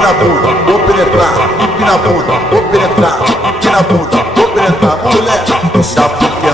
na bunda, vou penetrar, empina a bunda, vou penetrar, empina a bunda, vou penetrar, mulher, sabe o que